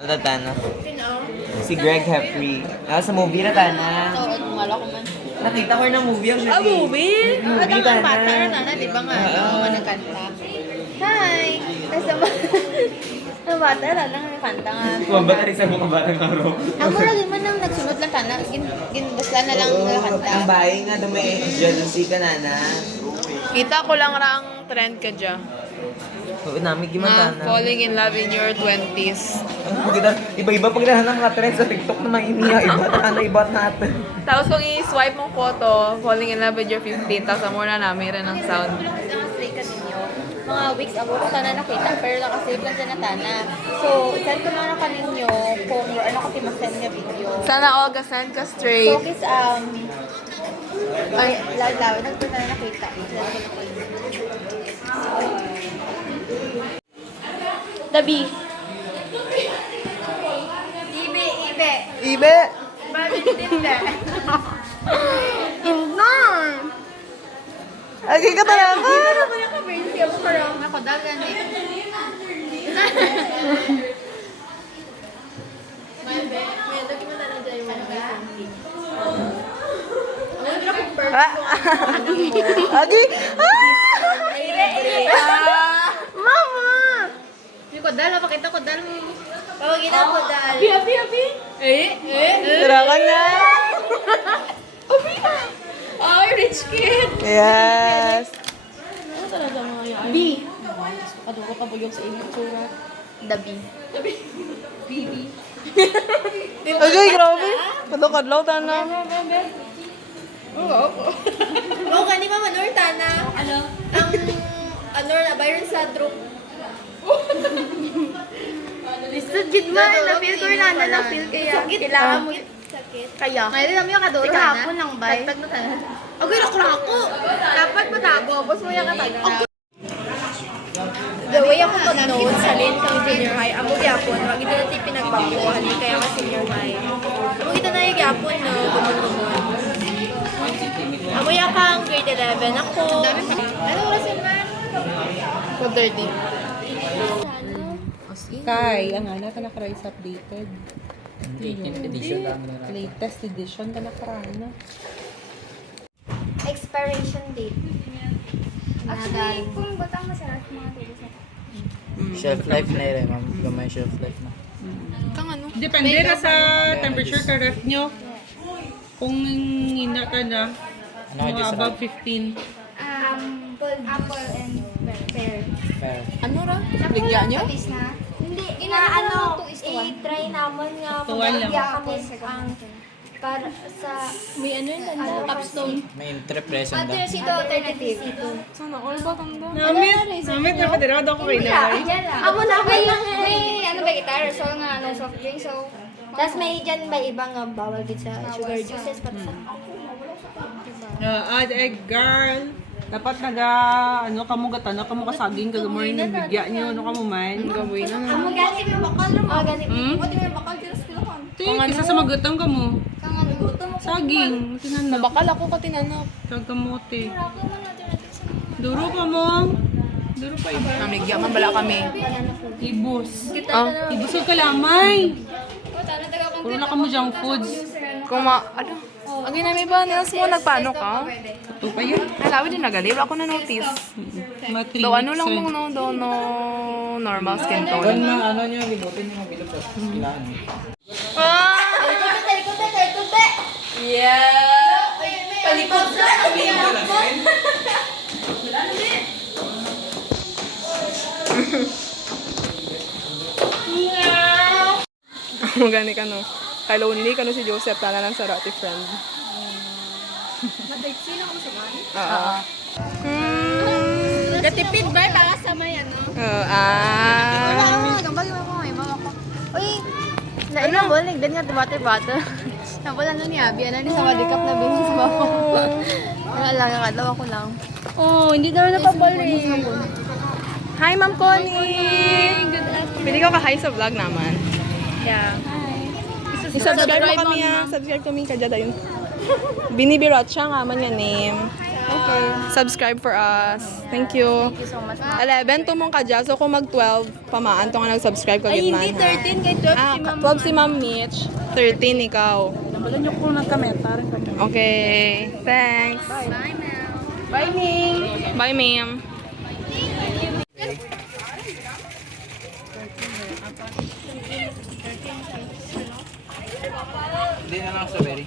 Ano tana? Si Greg Heffrey. Sa movie na tana. Oo, tumala ko man. Nakita ko ng movie ang Movie? Movie Ang bata tana. na, di ba nga? Oo, nga nagkanta. Hi! Kasama. Ang bata na lang nagkanta nga. Kumamba ka rin sa mga batang araw. Ako lagi man nang nagsunod lang kana. Ginbasla na lang nakanta. Ang bahay nga dumay jealousy ka na. Kita ko lang rang trend ka dyan. Oo, namin gimana Na falling in love in your 20s. Iba-iba pag nahanap mga trends sa TikTok na may iniya. Iba natin. Tapos kung i-swipe mong photo, falling in love with your 15, tapos amor na namin rin ang sound. Naka-slay ka ninyo. Mga weeks ago ko sana nakita, pero nakasave lang siya na tana. So, send ko na kaninyo kung ano ka timasend nga video. Sana all send ka So, straight. guys, ay, law-law, nagto na nakita. Dabi. Ibe. Ibe! Bakit hindi? Ignore! Agi ka talaga! Ano ba yung kabirsi? Ako parang ako dagan eh. May lagi mo na lang dyan yung Agi! Mama! Yung kodal, mapakita kodal mo. Pawagin ang kodal. Happy. Tara ka na! Oh, rich kid. Yes! B. Ano ko pabuyog sa inyong tsura? The B. Agi, grabe! Kadlaw-kadlaw tana. Oo, gani ma manor tana. Ano? Ang anor na Byron Sadro. Lisod gid man na feel ko na feel kaya. Kailangan mo sakit. Kaya. Ngayon lang yung kaduro na. Hapon lang bay. Tagtag na tanan. Ako yung ako. Dapat matago. Boss mo yung kataga. The way ako pag-note sa kang junior high, amo gyapon, wag ito natin pinagbaguhan, di kaya ka senior high. Amo ito na yung gyapon, no, tumon-tumon. Amo yung kang grade 11 ako. Ano oras yun, man? 1:30. Kay, ang anak ka naka-rise updated. 18th edition lang na. Latest edition ka naka-rana. Expiration date. Actually, kung batang masarap mga tulis na. Shelf life na rin, ma'am. Gamay shelf life na. Kang ano? Depende na sa temperature ka ref nyo. Kung hina ka na, Ano ka mga dyan, above 15. Apple and pear. Pero, Ano ra? Bigyan niyo? Hindi, ano, i-try naman nga Tuwan lang. magbiya kami ang para sa May ano yun, capstone. may interpretation lang. si alternative ito. Sana all ba tanda? Namit na patirado ako kay Nay. Amo na may ano ba guitar so nga ano soft drink so tas may dyan may ibang bawal gid sa sugar juices pati sa Add egg girl. Dapat ano kamugatan na kamukasaging kagamor ng bigya nyo. Ano kamo man? Gawin na na. amo gani may bakal ro mo gani Hmm? mo di may bakal dito sa kilakon Isa sa magatang ka mo. kang ano gusto mo Saging. Tinanap. Bakal ako katinanap. Kagamote. Duro pa mo. Duro pa iba. Namigyan man bala kami. Ibus. Ah, Ibus ka kalamay. Puro na kamo junk foods. ano? Ang ginamit ba nila mo nagpaano ka? Ito pa yun. Nalawi din nagali. Wala ko na notice. Mga 3 Do ano lang mong no normal skin tone. ano nyo, libutin nyo mabilog sa ilaan. Yeah! Palikod na kami. Magani ka no. Kay lonely ka no si Joseph tala lang sa rati friend. Sino ko sa man? Oo. Gatipid ba? Para sa may ano? Ah. Gambag mo may mama ko. Uy! Naina mo, nagdan nga bate-bate. Nabulan na ni Abby. Ano ni sa walikap na bisis sa bako. Wala lang, nakadlaw ako lang. Oh, hindi na napapalik. Hi, Ma'am Connie! Good afternoon. Pili ko ka-hi sa vlog naman. Yeah. I-subscribe mo kami ah. Subscribe kami ka dyan yun. Binibirat siya nga man nga name. Okay. Subscribe for us. Thank you. Thank you so much, ma'am. 11 tumong ka dyan. So kung mag-12, pamaan to nga nag-subscribe ka Ay, gitman. hindi 13 kay 12 Ah, si Ma'am. 12 si Ma'am Mitch. 13 ikaw. Nabalan niyo ko ng kameta rin kami. Okay. Thanks. Bye, ma'am. Bye, ma'am. Bye, ma'am. Hindi na lang strawberry.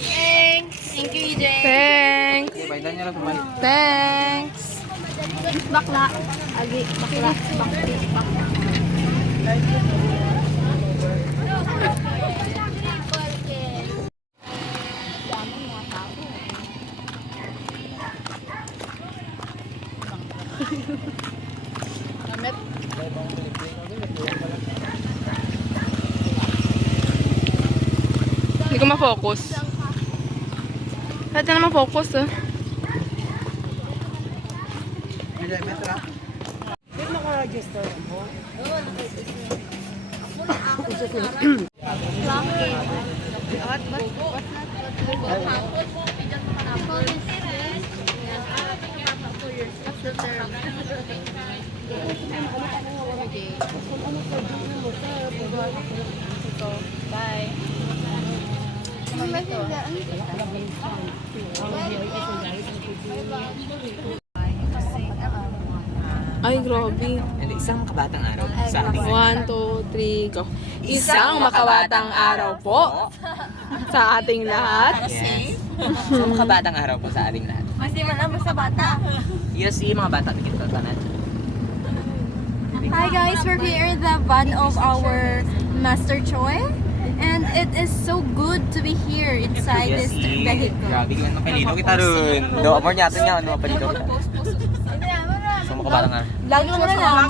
Thanks. Thank you, EJ. Thanks. Paidan niya lang kumay. Thanks. Bakla. Agi, bakla. Bakla. Hindi ko ma-focus. Lahat na ma-focus eh. Ay, grabe. Hindi, isang makabatang araw sa ating 1, 2, 3, go. Isang makabatang araw po sa ating lahat. Yes. Isang makabatang araw po sa ating lahat. Mas di man lang basta bata. Yes, mga bata na kita tanan. Hi guys, we're here in the van of our Master Choi. And it is so good to be here inside this vehicle. Grabe, kung napalito kita rin. Do, amor niya, ito niya, ano, napalito kita. So, makabatang araw. Lagi mo na lang.